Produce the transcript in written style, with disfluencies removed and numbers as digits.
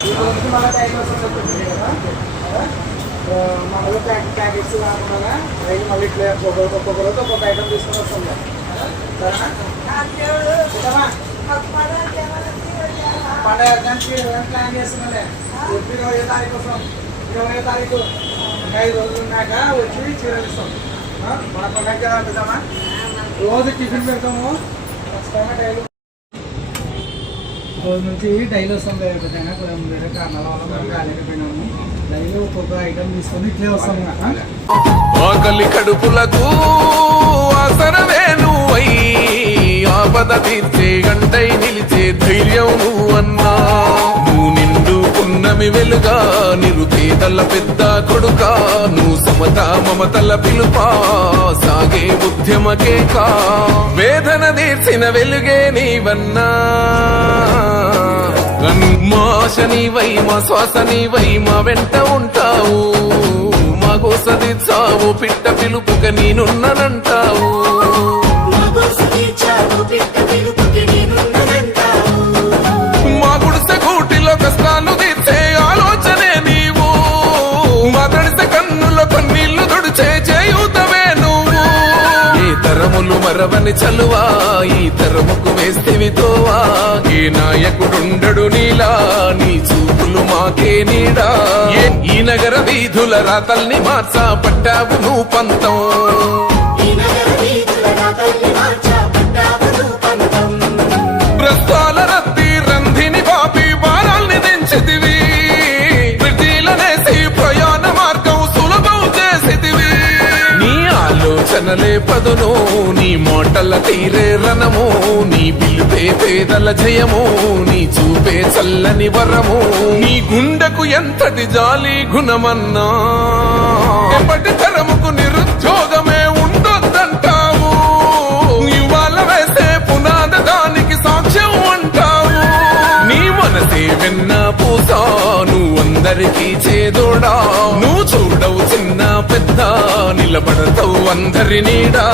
మన టైం వస్తుంది కదా, మనలో ప్యాకెట్స్ కాకుండా రైలు మళ్ళీ ఇట్లా ఒక్కొక్క రోజు ఒక్కొక్క ఐటమ్ తీసుకొని వస్తుంది. సరేనా? పండుగ ప్లాన్ చేస్తున్నాలే. ఎప్పుడు 20వ తారీఖు వస్తాం. 20వ తారీఖు 5 రోజులు ఉన్నాక వచ్చి చీరలు ఇస్తాం. మన పండుగ కదా పెడతామా? రోజు టిఫిన్ పెడతాము. ఖచ్చితంగా డైలీ రోజు నుంచి డైలీ వస్తాం. పెద్దగా వేరే కారణాల వల్ల మేము కాలేకపోయినాము. డైలీ ఒక్కొక్క ఐటమ్ తీసుకొని ఇట్లే వస్తాము. ఆకలి కడుపులకు ఆసరవేను ఆపద తీర్చే గంటై నిలిచే ధైర్యం నువ్వన్నా. నువ్వు నిండు పున్నమి వెలుగా నిరుపేదల పెద్ద కొడుకా. నువ్వు సమత మమతల పిలుపా సాగే ఉద్యమకేకా. వేదన తీర్చిన వెలుగే నీవన్నా. మా ఆశ నీవై మా శ్వాస నీవై మా వెంట ఉంటావు. మా గోస తీర్చావు పిట్ట పిలుపుక నేనున్నానంటావు. మా గుడిసె గూటిలో కష్టాలు తీర్చే ఆలోచనే నీవు. మా తడిసె కన్నుల కన్నీళ్లు తుడిచే చేయూతవే నువ్వు. ఏ తరములు మరవని చలువా ఈ తరముకు వేస్తేవి తోవా. ఏ నాయకుడుండడు నీలా నీ చూపులు మాకే నీడా. ఈ నగర వీధుల రాతల్ని మార్చా పట్టావు నువ్వు పంతం. ప్రస్తాల రద్ది రంధిని బాపి భారాల్ని దించితివి. ప్రతిలనేసి ప్రయాణ మార్గం సులభం చేసితివి. నీ ఆలోచనలే పదును నీ మోటల తీరే రణము. నీ పిలుపే పేదల జయము నీ చూపే చల్లని వరము. నీ గుండెకు ఎంతటి జాలి గుణమన్నా. ఎప్పటి తరముకు నిరుద్యోగమే ఉండొద్దంటావు. ఇవాళ వేసే పునాద దానికి సాక్ష్యం అంటావు. నీ మనసే వెన్న పూసా నువ్వందరికీ చేదోడా. నువ్వు చూడవు చిన్న పెద్ద నిలబడతావు అందరి నీడా.